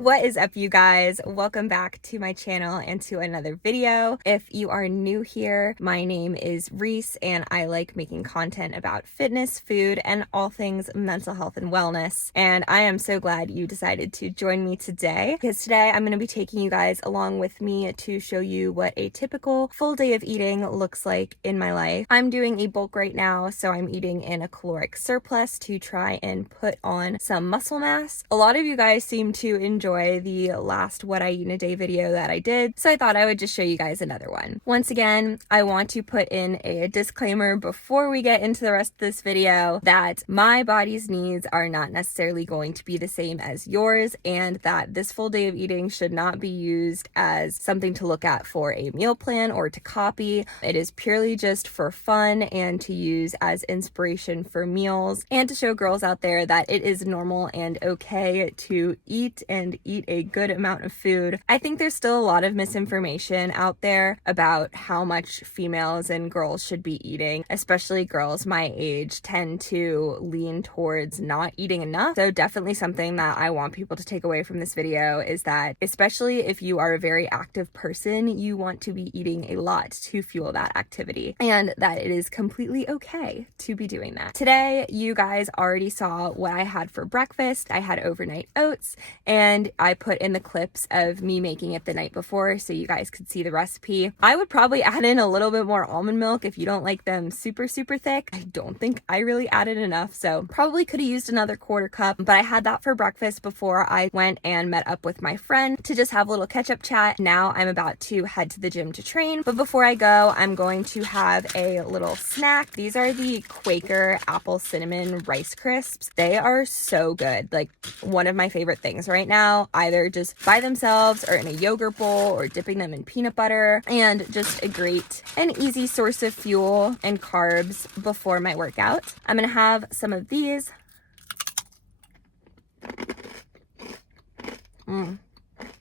What is up, you guys? Welcome back to my channel and to another video. If you are new here, my name is Reese and I like making content about fitness, food, and all things mental health and wellness. And I am so glad you decided to join me today, because today I'm going to be taking you guys along with me to show you what a typical full day of eating looks like in my life. I'm doing a bulk right now, so I'm eating in a caloric surplus to try and put on some muscle mass. A lot of you guys seem to enjoy the last what I eat in a day video that I did, so I thought I would just show you guys another one. Once again, I want to put in a disclaimer before we get into the rest of this video that my body's needs are not necessarily going to be the same as yours, and that this full day of eating should not be used as something to look at for a meal plan or to copy. It is purely just for fun and to use as inspiration for meals, and to show girls out there that it is normal and okay to eat and eat a good amount of food. I think there's still a lot of misinformation out there about how much females and girls should be eating, especially girls my age tend to lean towards not eating enough. So definitely something that I want people to take away from this video is that, especially if you are a very active person, you want to be eating a lot to fuel that activity, and that it is completely okay to be doing that. Today, you guys already saw what I had for breakfast. I had overnight oats, and I put in the clips of me making it the night before so you guys could see the recipe. I would probably add in a little bit more almond milk if you don't like them super thick. I don't think I really added enough, so probably could have used another quarter cup, but I had that for breakfast before I went and met up with my friend to just have a little catch-up chat. Now I'm about to head to the gym to train, but before I go, I'm going to have a little snack. These are the Quaker apple cinnamon rice crisps. They are so good, like one of my favorite things right now, either just by themselves or in a yogurt bowl or dipping them in peanut butter, and just a great and easy source of fuel and carbs before my workout. I'm gonna have some of these.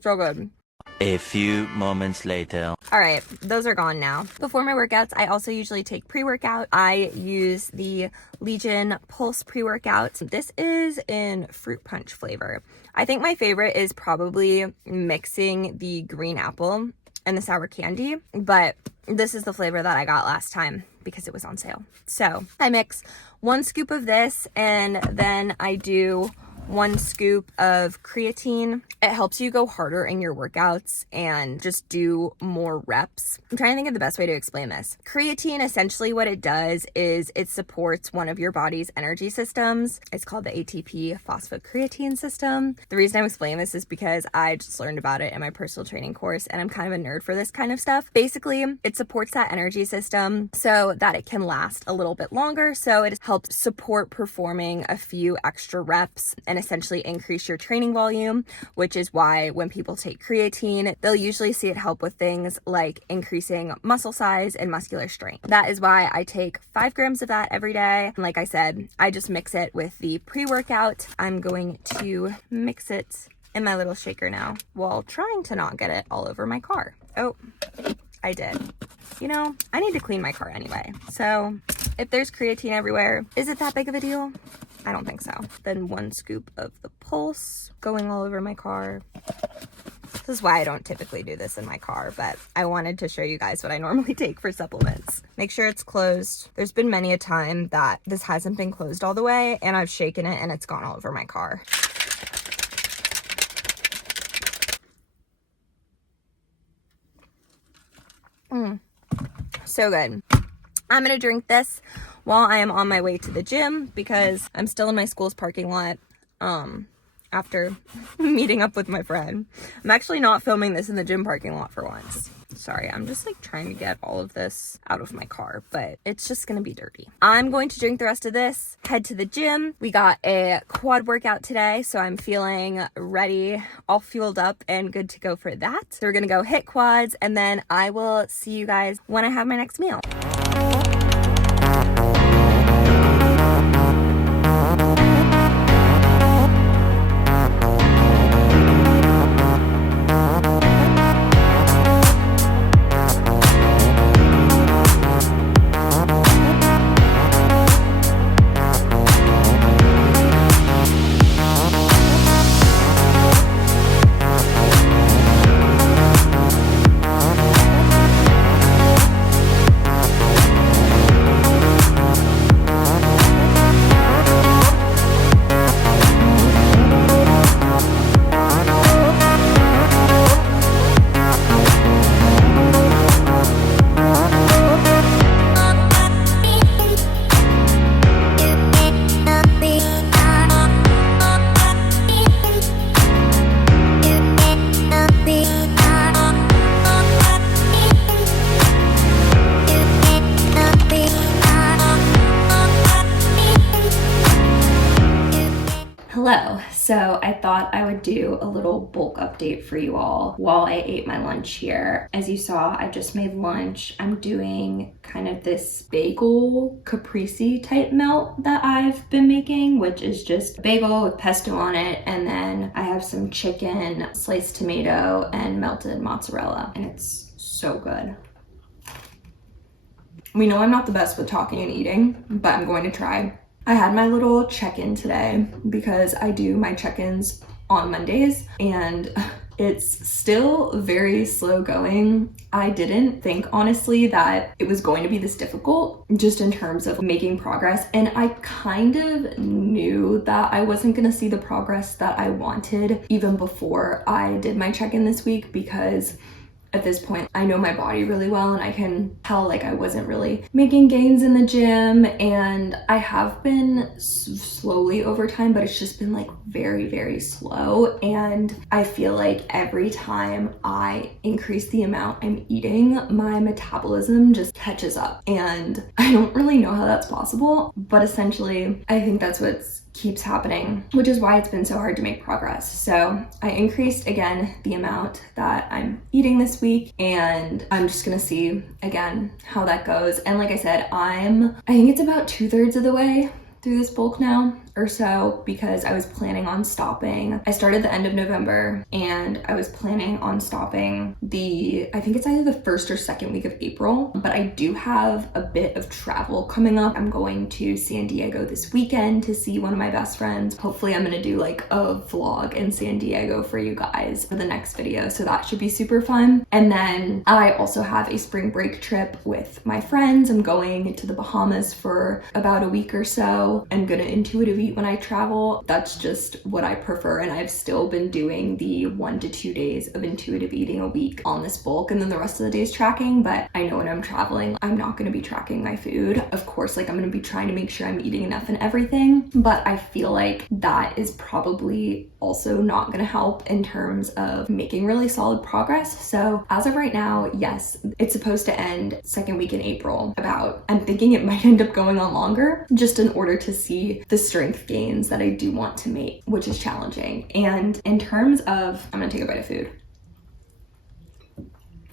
So good. A few moments later. All right, those are gone now. Before my workouts, I also usually take pre-workout. I use the Legion Pulse pre-workout. This is in fruit punch flavor. I think my favorite is probably mixing the green apple and the sour candy, but this is the flavor that I got last time because it was on sale. So I mix 1 scoop of this, and then I do 1 scoop of creatine. It helps you go harder in your workouts and just do more reps. I'm trying to think of the best way to explain this. Creatine, essentially what it does is it supports one of your body's energy systems. It's called the ATP phosphocreatine system. The reason I'm explaining this is because I just learned about it in my personal training course, and I'm kind of a nerd for this kind of stuff. Basically, it supports that energy system so that it can last a little bit longer. So it helps support performing a few extra reps and essentially increase your training volume, which is why when people take creatine, they'll usually see it help with things like increasing muscle size and muscular strength. That is why I take 5 grams of that every day. And like I said, I just mix it with the pre-workout. I'm going to mix it in my little shaker now while trying to not get it all over my car. Oh, I did. You know, I need to clean my car anyway. So if there's creatine everywhere, is it that big of a deal? I don't think so. Then 1 scoop of the Pulse going all over my car. This is why I don't typically do this in my car, but I wanted to show you guys what I normally take for supplements. Make sure it's closed. There's been many a time that this hasn't been closed all the way, and I've shaken it and it's gone all over my car. So good. I'm gonna drink this while I am on my way to the gym because I'm still in my school's parking lot after meeting up with my friend. I'm actually not filming this in the gym parking lot for once. Sorry, I'm just like trying to get all of this out of my car, but it's just gonna be dirty. I'm going to drink the rest of this, head to the gym. We got a quad workout today, so I'm feeling ready, all fueled up and good to go for that. So we're gonna go hit quads, and then I will see you guys when I have my next meal. Hello. So I thought I would do a little bulk update for you all while I ate my lunch here. As you saw, I just made lunch. I'm doing kind of this bagel caprese type melt that I've been making, which is just a bagel with pesto on it. And then I have some chicken, sliced tomato, and melted mozzarella. And it's so good. We know I'm not the best with talking and eating, but I'm going to try. I had my little check-in today because I do my check-ins on Mondays and it's still very slow going. I didn't think honestly that it was going to be this difficult just in terms of making progress, and I kind of knew that I wasn't going to see the progress that I wanted even before I did my check-in this week, because at this point, I know my body really well and I can tell like I wasn't really making gains in the gym, and I have been slowly over time, but it's just been like very, very slow. And I feel like every time I increase the amount I'm eating, my metabolism just catches up. And I don't really know how that's possible, but essentially I think that's what's keeps happening, which is why it's been so hard to make progress. So I increased again the amount that I'm eating this week, and I'm just gonna see again how that goes. And like I said, I think it's about 2/3 of the way through this bulk now or so, because I was planning on stopping. I started the end of November and I was planning on stopping I think it's either the first or second week of April, but I do have a bit of travel coming up. I'm going to San Diego this weekend to see one of my best friends. Hopefully I'm gonna do like a vlog in San Diego for you guys for the next video, so that should be super fun. And then I also have a spring break trip with my friends. I'm going to the Bahamas for about a week or so. I'm gonna intuitive eat when I travel. That's just what I prefer, and I've still been doing the 1 to 2 days of intuitive eating a week on this bulk, and then the rest of the days tracking. But I know when I'm traveling, I'm not going to be tracking my food. Of course, like I'm going to be trying to make sure I'm eating enough and everything, but I feel like that is probably also not going to help in terms of making really solid progress. So as of right now, yes, it's supposed to end second week in April. I'm thinking it might end up going on longer, just in order to see the strength gains that I do want to make, which is challenging. And in terms of, I'm gonna take a bite of food.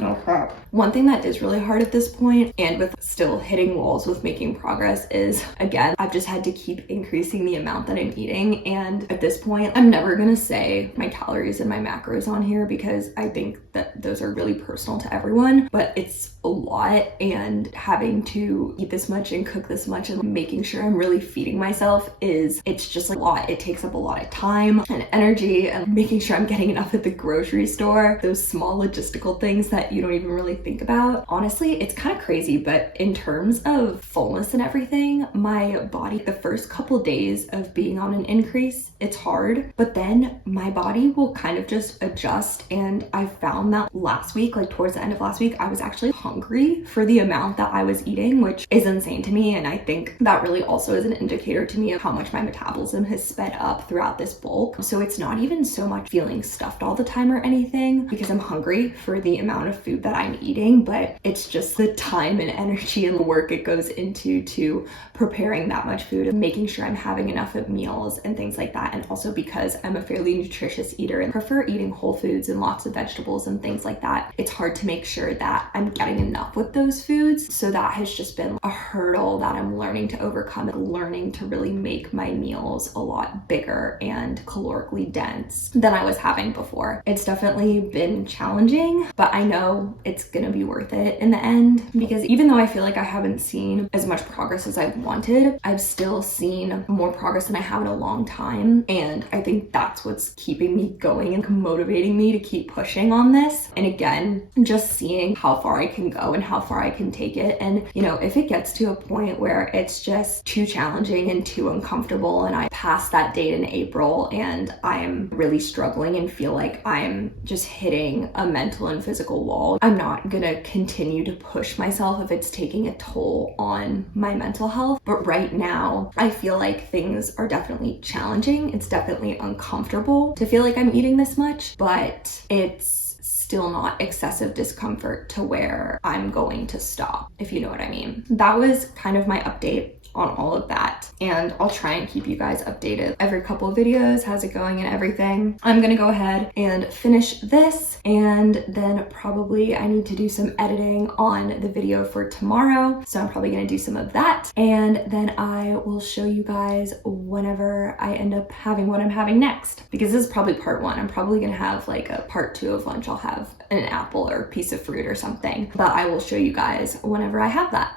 Oh crap. One thing that is really hard at this point, and with still hitting walls with making progress, is again, I've just had to keep increasing the amount that I'm eating. And at this point, I'm never gonna say my calories and my macros on here because I think that those are really personal to everyone, but it's a lot, and having to eat this much and cook this much and making sure I'm really feeding myself it's just like a lot. It takes up a lot of time and energy, and making sure I'm getting enough at the grocery store, those small logistical things that you don't even really think about. Honestly, it's kind of crazy, but in terms of fullness and everything, my body, the first couple days of being on an increase, it's hard, but then my body will kind of just adjust. And I found that last week, like towards the end of last week, I was actually hungry for the amount that I was eating, which is insane to me. And I think that really also is an indicator to me of how much my metabolism has sped up throughout this bulk. So it's not even so much feeling stuffed all the time or anything, because I'm hungry for the amount of food that I'm eating, but it's just the time and energy and work it goes into to preparing that much food and making sure I'm having enough at meals and things like that. And also because I'm a fairly nutritious eater and prefer eating whole foods and lots of vegetables and things like that, it's hard to make sure that I'm getting enough with those foods. So that has just been a hurdle that I'm learning to overcome, and learning to really make my meals a lot bigger and calorically dense than I was having before. It's definitely been challenging, but I know it's gonna be worth it in the end, because even though I feel like I haven't seen as much progress as I've wanted, I've still seen more progress than I have in a long time. And I think that's what's keeping me going and motivating me to keep pushing on this. And again, just seeing how far I can go and how far I can take it. And you know, if it gets to a point where it's just too challenging and too uncomfortable, and I pass that date in April and I'm really struggling and feel like I'm just hitting a mental and physical wall, I'm not gonna continue to push myself if it's taking a toll on my mental health. But right now, I feel like things are definitely challenging. It's definitely uncomfortable to feel like I'm eating this much, but it's still not excessive discomfort to where I'm going to stop, if you know what I mean. That was kind of my update on all of that. And I'll try and keep you guys updated every couple of videos, how's it going and everything. I'm gonna go ahead and finish this, and then probably I need to do some editing on the video for tomorrow. So I'm probably gonna do some of that. And then I will show you guys whenever I end up having what I'm having next, because this is probably part one. I'm probably gonna have like a part two of lunch. I'll have an apple or a piece of fruit or something, but I will show you guys whenever I have that.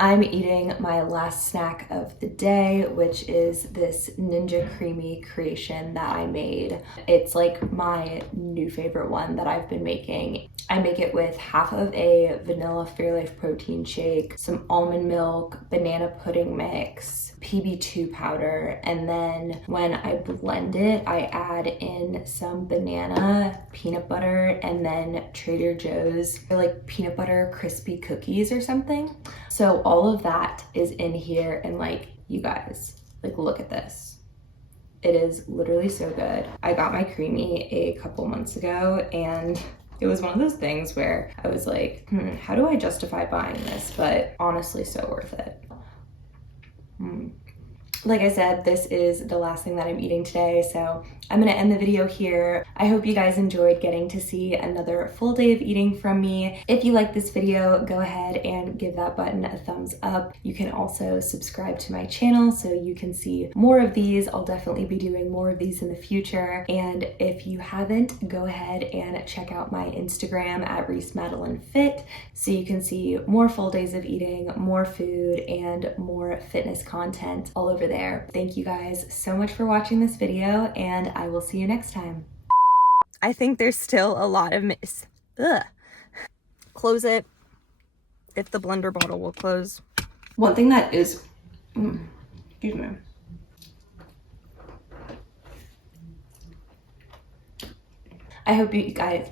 I'm eating my last snack of the day, which is this Ninja Creamy creation that I made. It's like my new favorite one that I've been making. I make it with half of a vanilla Fairlife protein shake, some almond milk, banana pudding mix, PB2 powder, and then when I blend it, I add in some banana, peanut butter, and then Trader Joe's, like peanut butter crispy cookies or something. So all of that is in here, and like, you guys, like, look at this. It is literally so good. I got my creamy a couple months ago, and it was one of those things where I was like, how do I justify buying this? But honestly, so worth it. Like I said, this is the last thing that I'm eating today, so I'm gonna end the video here. I hope you guys enjoyed getting to see another full day of eating from me. If you like this video, go ahead and give that button a thumbs up. You can also subscribe to my channel so you can see more of these. I'll definitely be doing more of these in the future. And if you haven't, go ahead and check out my Instagram at Reese Madeline Fit so you can see more full days of eating, more food, and more fitness content all over there. Thank you guys so much for watching this video, and I will see you next time. I think there's still a lot of Close it if the blender bottle will close. One thing that is, excuse me. I hope you guys,